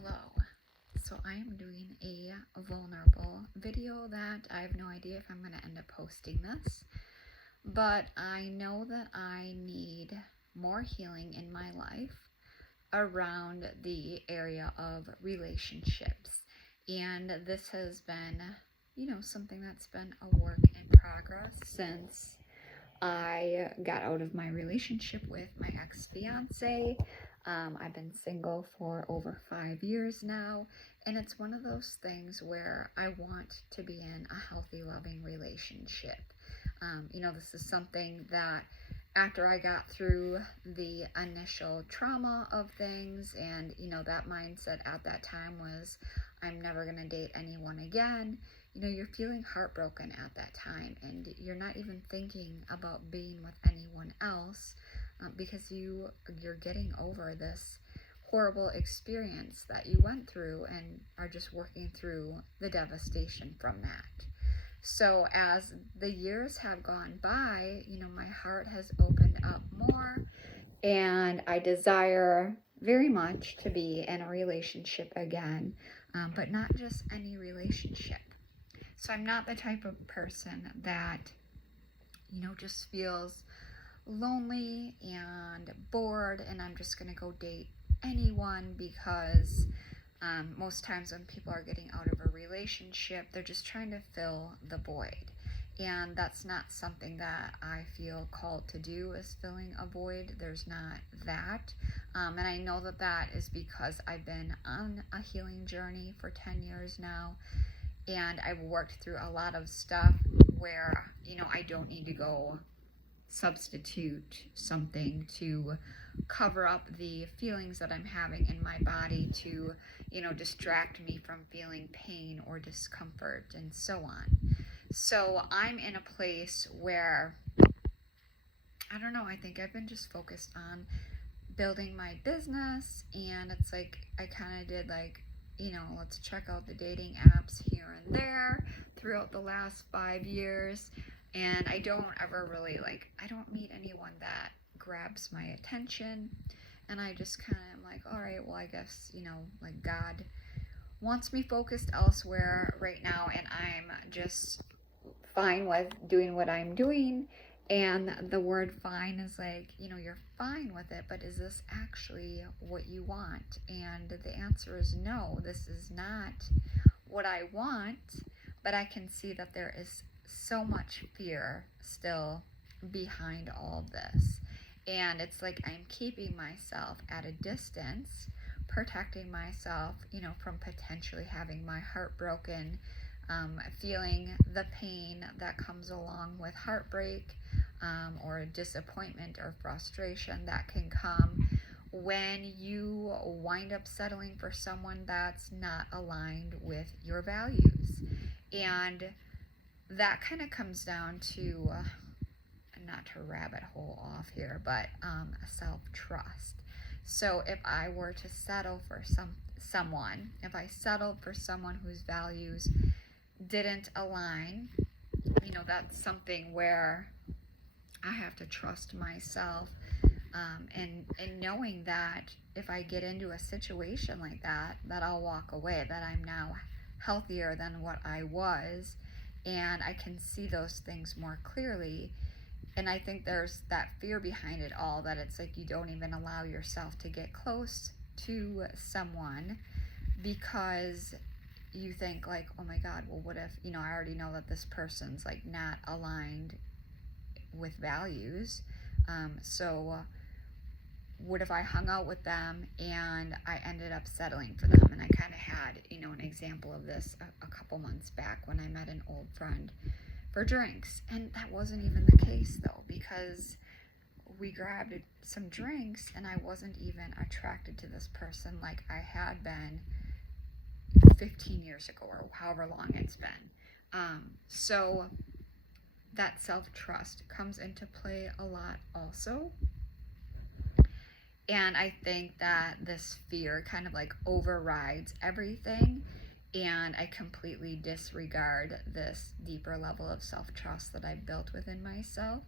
Hello. So I am doing a vulnerable video that I have no idea if I'm going to end up posting this, but I know that I need more healing in my life around the area of relationships. And this has been, something that's been a work in progress since I got out of my relationship with my ex-fiance. I've been single for over 5 years now, and it's one of those things where I want to be in a healthy, loving relationship. This is something that after I got through the initial trauma of things, and that mindset at that time was, I'm never going to date anyone again. You're feeling heartbroken at that time, and you're not even thinking about being with anyone else because you're getting over this horrible experience that you went through and are just working through the devastation from that. So as the years have gone by, my heart has opened up more, and I desire very much to be in a relationship again, but not just any relationship. So I'm not the type of person that, just feels lonely and bored and I'm just going to go date anyone because most times when people are getting out of a relationship, they're just trying to fill the void. And that's not something that I feel called to do, is filling a void. There's not that. And I know that is because I've been on a healing journey for 10 years now. And I've worked through a lot of stuff where, I don't need to go substitute something to cover up the feelings that I'm having in my body to, distract me from feeling pain or discomfort and so on. So I'm in a place where, I don't know, I think I've been just focused on building my business, and it's like I kind of did let's check out the dating apps here and there throughout the last 5 years, and I don't ever really I don't meet anyone that grabs my attention, and I just kind of am like, all right, well, I guess God wants me focused elsewhere right now, and I'm just fine with doing what I'm doing. And the word fine is you're fine with it, but is this actually what you want? And the answer is no, this is not what I want, but I can see that there is so much fear still behind all of this. And it's like I'm keeping myself at a distance, protecting myself, from potentially having my heart broken, feeling the pain that comes along with heartbreak, or disappointment or frustration that can come when you wind up settling for someone that's not aligned with your values. And that kind of comes down to, not to rabbit hole off here, but self-trust. So if I were to settle for someone, if I settled for someone whose values didn't align, that's something where I have to trust myself, and knowing that if I get into a situation like that I'll walk away, that I'm now healthier than what I was, and I can see those things more clearly. And I think there's that fear behind it all, that it's like you don't even allow yourself to get close to someone because you think oh my God, well, what if, I already know that this person's not aligned with values. So what if I hung out with them and I ended up settling for them? And I kind of had, an example of this a couple months back when I met an old friend for drinks. And that wasn't even the case though, because we grabbed some drinks and I wasn't even attracted to this person like I had been 15 years ago or however long it's been. So that self-trust comes into play a lot also. And I think that this fear kind of overrides everything, and I completely disregard this deeper level of self-trust that I've built within myself.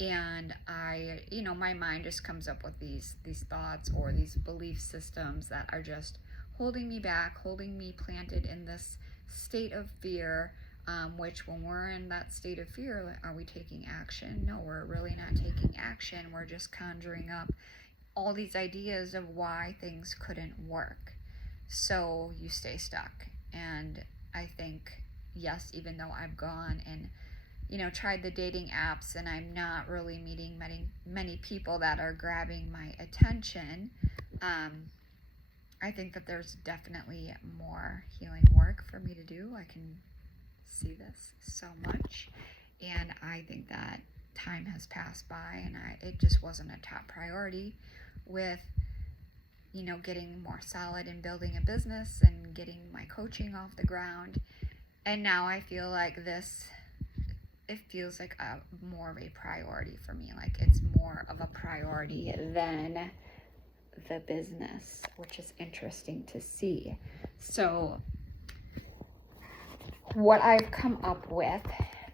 And I, my mind just comes up with these thoughts or these belief systems that are just holding me back, holding me planted in this state of fear, which when we're in that state of fear, are we taking action? No, we're really not taking action. We're just conjuring up all these ideas of why things couldn't work. So you stay stuck. And I think, yes, even though I've gone and tried the dating apps and I'm not really meeting many people that are grabbing my attention, I think that there's definitely more healing work for me to do. I can see this so much, and I think that time has passed by, and it just wasn't a top priority with getting more solid and building a business and getting my coaching off the ground. And now I feel like it feels like more of a priority for me. Like it's more of a priority than the business, which is interesting to see. So what I've come up with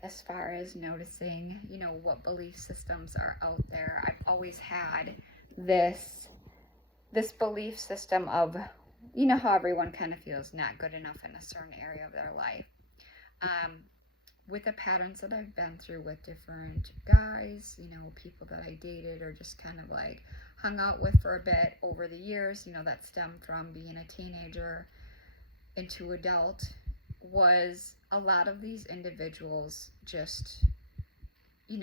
as far as noticing, what belief systems are out there, I've always had this belief system of, how everyone kind of feels not good enough in a certain area of their life. With the patterns that I've been through with different guys, people that I dated or just kind of like hung out with for a bit over the years, that stemmed from being a teenager into adult, was a lot of these individuals just,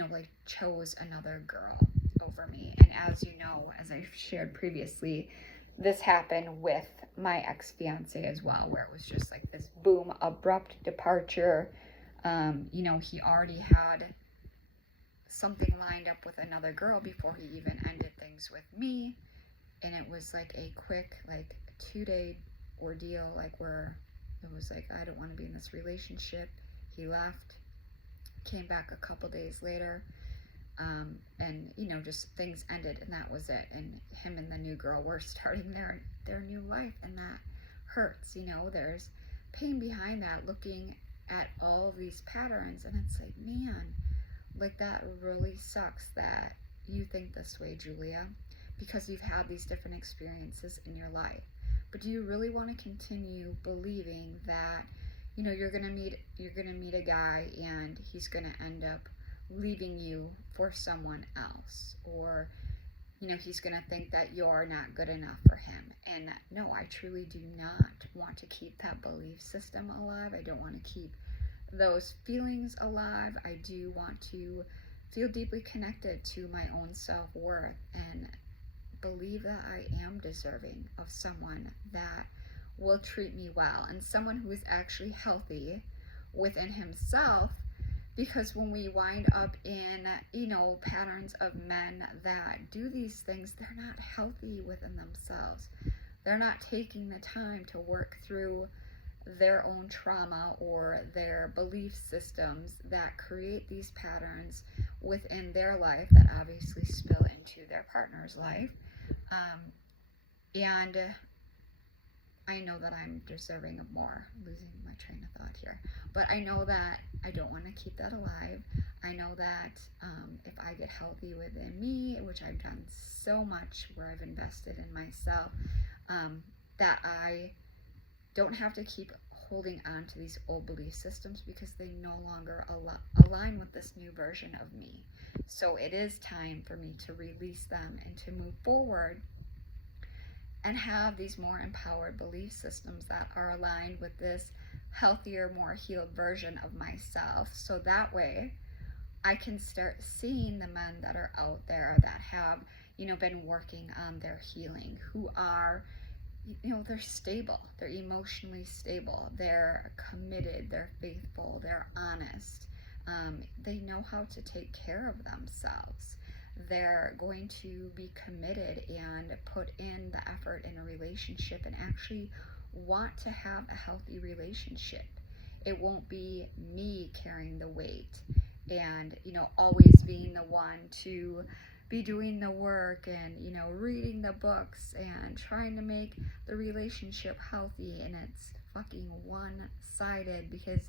like chose another girl over me. And as you know, as I've shared previously, this happened with my ex-fiance as well, where it was just like this boom, abrupt departure. He already had something lined up with another girl before he even ended things with me. And it was like a quick, 2-day ordeal, where it was like, I don't want to be in this relationship. He left, came back a couple days later, and just things ended, and that was it. And him and the new girl were starting their new life, and that hurts. There's pain behind that, looking at all of these patterns, and it's like, man, that really sucks that you think this way, Julia, because you've had these different experiences in your life. But do you really want to continue believing that you're gonna meet a guy and he's gonna end up leaving you for someone else, or he's gonna think that you're not good enough for him? And no, I truly do not want to keep that belief system alive. I don't want to keep those feelings alive. I do want to feel deeply connected to my own self-worth and believe that I am deserving of someone that will treat me well, and someone who is actually healthy within himself. Because when we wind up in patterns of men that do these things, they're not healthy within themselves. They're not taking the time to work through their own trauma or their belief systems that create these patterns within their life that obviously spill into their partner's life. And I know that I'm deserving of more. I'm losing my train of thought here. But I know that I don't want to keep that alive. I know that if I get healthy within me, which I've done so much, where I've invested in myself, that I don't have to keep holding on to these old belief systems, because they no longer align with this new version of me. So it is time for me to release them and to move forward and have these more empowered belief systems that are aligned with this healthier, more healed version of myself. So that way I can start seeing the men that are out there that have, been working on their healing, who are, they're stable, they're emotionally stable, they're committed, they're faithful, they're honest, they know how to take care of themselves. They're going to be committed and put in the effort in a relationship and actually want to have a healthy relationship. It won't be me carrying the weight and, always being the one to be doing the work and, reading the books and trying to make the relationship healthy, and it's fucking one-sided because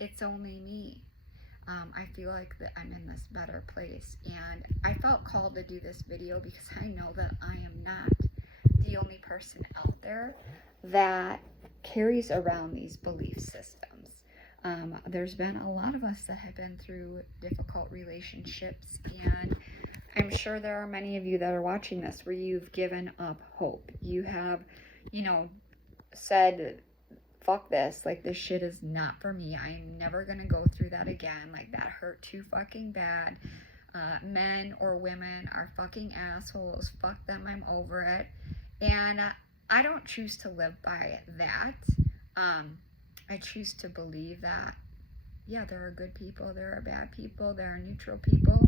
it's only me. I feel like that I'm in this better place, and I felt called to do this video because I know that I am not the only person out there that carries around these belief systems. There's been a lot of us that have been through difficult relationships, and I'm sure there are many of you that are watching this where you've given up hope. You have, said, fuck this, like, this shit is not for me. I am never gonna go through that again. Like, that hurt too fucking bad. Men or women are fucking assholes. Fuck them, I'm over it. And I don't choose to live by that. I choose to believe that, yeah, there are good people, there are bad people, there are neutral people.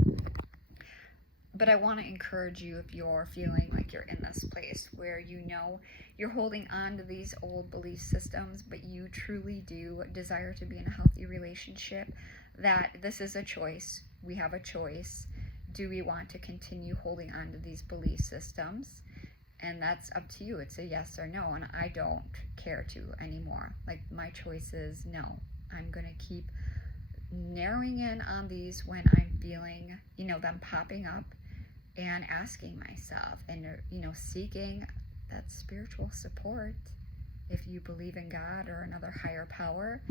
But I want to encourage you, if you're feeling like you're in this place where you're holding on to these old belief systems, but you truly do desire to be in a healthy relationship, that this is a choice. We have a choice. Do we want to continue holding on to these belief systems? And that's up to you. It's a yes or no, and I don't care to anymore. Like, my choice is no. I'm going to keep narrowing in on these when I'm feeling, them popping up, and asking myself and, seeking that spiritual support. If you believe in God or another higher power,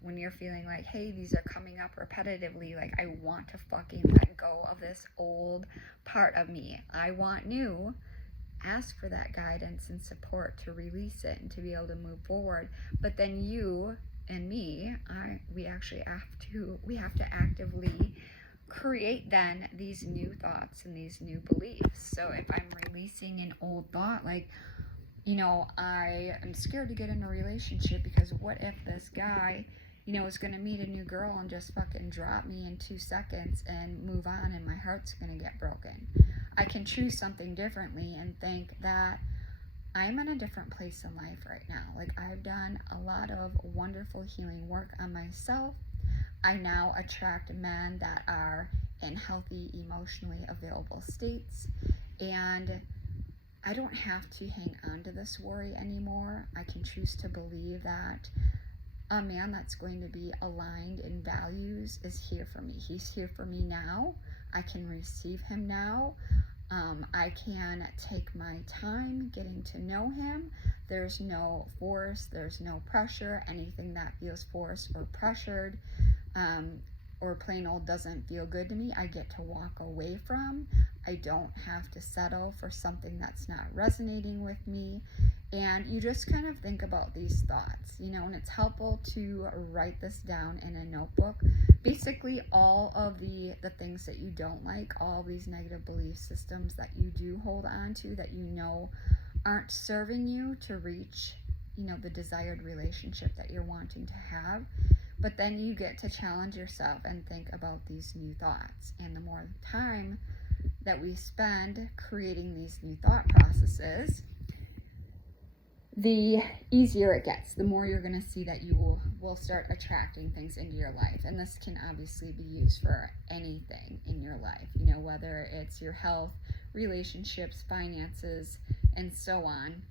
when you're feeling like, hey, these are coming up repetitively, like, I want to fucking let go of this old part of me, I want new, ask for that guidance and support to release it and to be able to move forward. But then you and me, we have to actively create then these new thoughts and these new beliefs. So if I'm releasing an old thought, like, I am scared to get in a relationship because what if this guy, is going to meet a new girl and just fucking drop me in 2 seconds and move on, and my heart's going to get broken. I can choose something differently and think that I'm in a different place in life right now. Like, I've done a lot of wonderful healing work on myself. I now attract men that are in healthy, emotionally available states, and I don't have to hang on to this worry anymore. I can choose to believe that a man that's going to be aligned in values is here for me. He's here for me now. I can receive him now. I can take my time getting to know him. There's no force, there's no pressure. Anything that feels forced or pressured, or plain old doesn't feel good to me, I get to walk away from. I don't have to settle for something that's not resonating with me. And you just kind of think about these thoughts, and it's helpful to write this down in a notebook. Basically, all of the things that you don't like, all these negative belief systems that you do hold on to that aren't serving you to reach, the desired relationship that you're wanting to have. But then you get to challenge yourself and think about these new thoughts. And the more time that we spend creating these new thought processes, the easier it gets, the more you're going to see that you will start attracting things into your life. And this can obviously be used for anything in your life, whether it's your health, relationships, finances, and so on.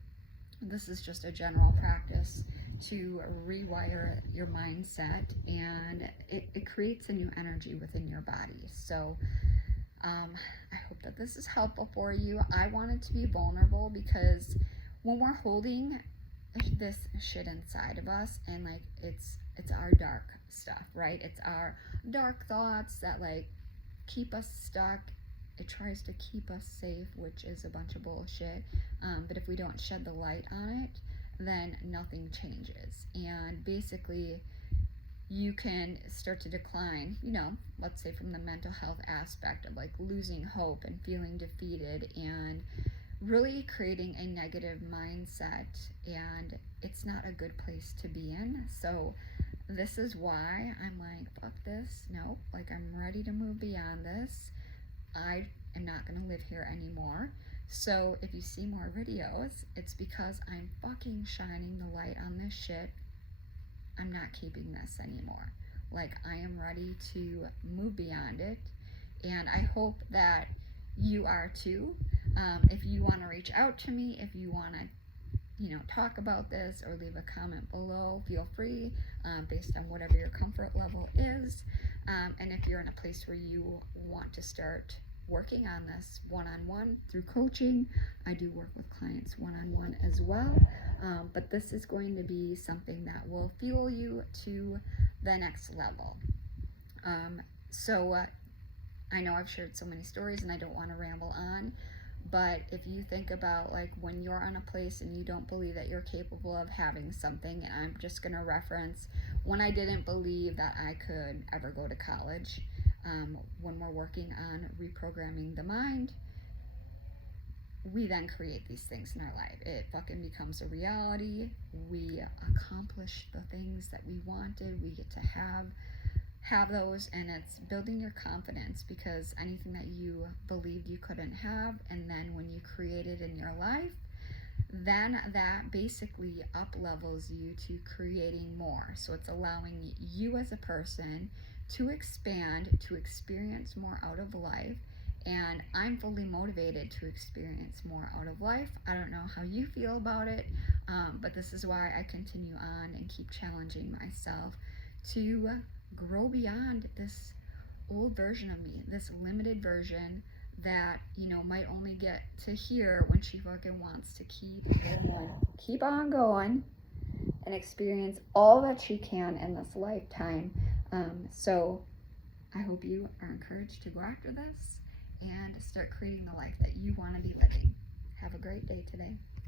This is just a general practice to rewire your mindset, and it creates a new energy within your body. So I hope that this is helpful for you. I wanted to be vulnerable because when we're holding this shit inside of us, and like it's our dark stuff, right? It's our dark thoughts that like keep us stuck. It tries to keep us safe, which is a bunch of bullshit. But if we don't shed the light on it, then nothing changes. And basically, you can start to decline, let's say from the mental health aspect of like losing hope and feeling defeated and really creating a negative mindset, and it's not a good place to be in. So this is why I'm like, fuck this, nope, like I'm ready to move beyond this. I am not going to live here anymore. So if you see more videos, it's because I'm fucking shining the light on this shit. I'm not keeping this anymore. Like, I am ready to move beyond it, and I hope that you are too. If you want to reach out to me, if you want to talk about this or leave a comment below, feel free, based on whatever your comfort level is. And if you're in a place where you want to start working on this one-on-one through coaching, I do work with clients one-on-one as well. but this is going to be something that will fuel you to the next level. So I know I've shared so many stories and I don't want to ramble on, but if you think about like when you're on a place and you don't believe that you're capable of having something, and I'm just going to reference when I didn't believe that I could ever go to college, when we're working on reprogramming the mind, we then create these things in our life. It fucking becomes a reality. We accomplish the things that we wanted. We get to have those, and it's building your confidence, because anything that you believed you couldn't have, and then when you create it in your life, then that basically up levels you to creating more. So it's allowing you as a person to expand, to experience more out of life. And I'm fully motivated to experience more out of life. I don't know how you feel about it, but this is why I continue on and keep challenging myself to grow beyond this old version of me, this limited version that, you know, might only get to here when she fucking wants to keep on going and experience all that she can in this lifetime. So I hope you are encouraged to go after this and start creating the life that you want to be living. Have a great day today.